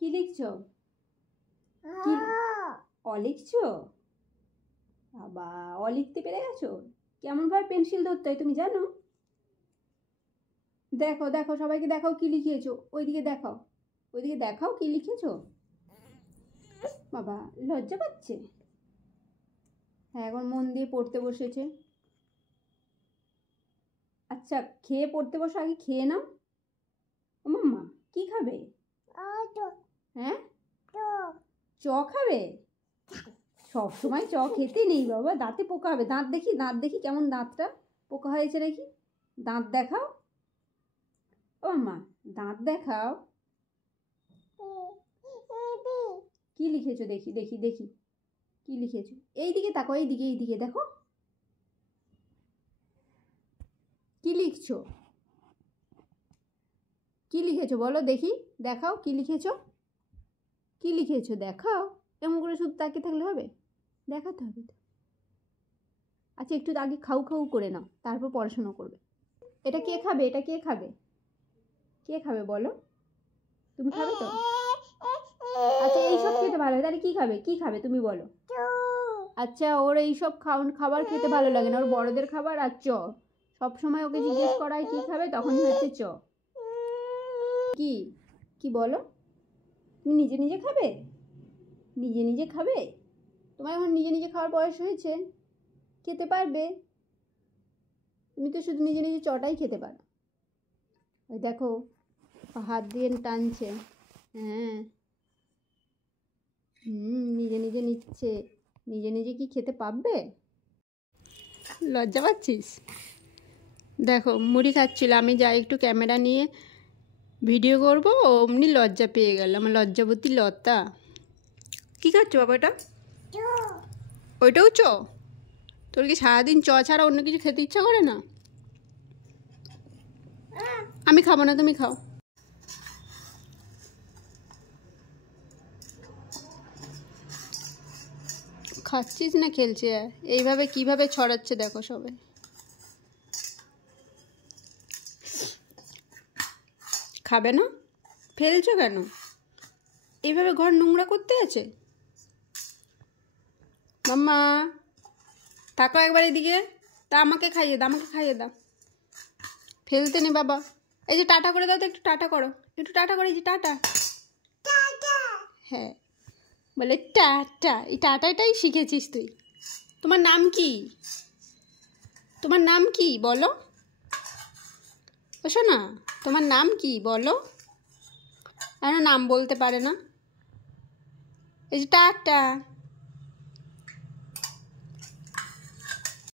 কি লিখছো? কি অ লিখছো? বাবা, অ লিখতে পেরে গেছো? কেমন ভাবে পেন্সিল ধরতে হয় তুমি জানো? দেখো দেখো, সবাইকে দেখাও কি লিখিয়েছো। ওইদিকে দেখাও, ওইদিকে দেখাও কি লিখেছো। বাবা লজ্জা পাচ্ছে। হ্যাঁ, এখন মন দিয়ে পড়তে বসেছে। আচ্ছা, খেয়ে পড়তে বসো, আগে খেয়ে নাও। ও মাম্মা, কি খাবে? হ্যাঁ, চ খাবে? সব সময় চ খেতে নেই বাবা, দাঁতে পোকা হবে। দাঁত দেখি, দাঁত দেখি কেমন দাঁতটা পোকা হয়েছে নাকি। দাঁত দেখাও। ও মাম্মা, দাঁত দেখাও। কি লিখেছো দেখি দেখি দেখি, কি লিখেছো? এইদিকে তাকো, এইদিকে এইদিকে দেখো কি লিখছো। কি লিখেছো বলো দেখি, দেখাও কি লিখেছো। কি লিখেছো দেখাও। এমন করে শুধু তাকিয়ে থাকলে হবে? দেখাতে হবে তো। আচ্ছা, একটু আগে খাও খাও করে নাও, তারপর পড়াশোনা করবে। এটা কে খাবে? এটা কে খাবে? কে খাবে বলো? তুমি খাবে তো? আচ্ছা, এইসব খেতে ভালো লাগে, তাহলে কি খাবে? কি খাবে তুমি বলো? আচ্ছা, ওর এইসব খাবার খেতে ভালো লাগে না, ওর বড়দের খাবার আর চ। সব সময় ওকে জিজ্ঞেস করা হয় কি খাবে, তখনই হচ্ছে চ। কি কি বলো? তুমি নিজে নিজে খাবে? নিজে নিজে খাবে? তোমার এখন নিজে নিজে খাওয়ার বয়স হয়েছে, খেতে পারবে। তুমি তো শুধু নিজে নিজে চটাই খেতে পারো। ওই দেখো, হাত দিয়ে টানছে। হ্যাঁ, নিজে নিজে নিচ্ছে। নিজে নিজে কি খেতে পারবে? লজ্জা পাচ্ছিস? দেখো, মুড়ি খাচ্ছিল, আমি যাই একটু ক্যামেরা নিয়ে ভিডিও করবো, অমনি লজ্জা পেয়ে গেল। আমার লজ্জাবতী লতা। কি খাচ্ছ বাবা এটা? ওইটাও চ? তোর কি সারাদিন চ ছাড়া অন্য কিছু খেতে ইচ্ছা করে না? আমি খাবো না, তুমি খাও। খাচ্ছিস না খেলছে? এইভাবে কিভাবে ছড়াচ্ছে দেখো সবাই। খাবে না? ফেলছো কেন? এইভাবে ঘর নোংরা করতে আছে? মাম্মা থাকো একবার এদিকে, তা আমাকে খাইয়ে দাও, আমাকে খাইয়ে দাও। ফেলতে নেই বাবা। এই যে টাটা করে দাও তো, একটু টাটা করো, একটু টাটা করে, এই যে টাটা। হ্যাঁ, বলে টাটা। এই টাটাটাই শিখেছিস তুই? তোমার নাম কি? তোমার নাম কি বলো? ওশো না, তোমার নাম কি বলো? নাম বলতে পারে না। এই যে টাটা।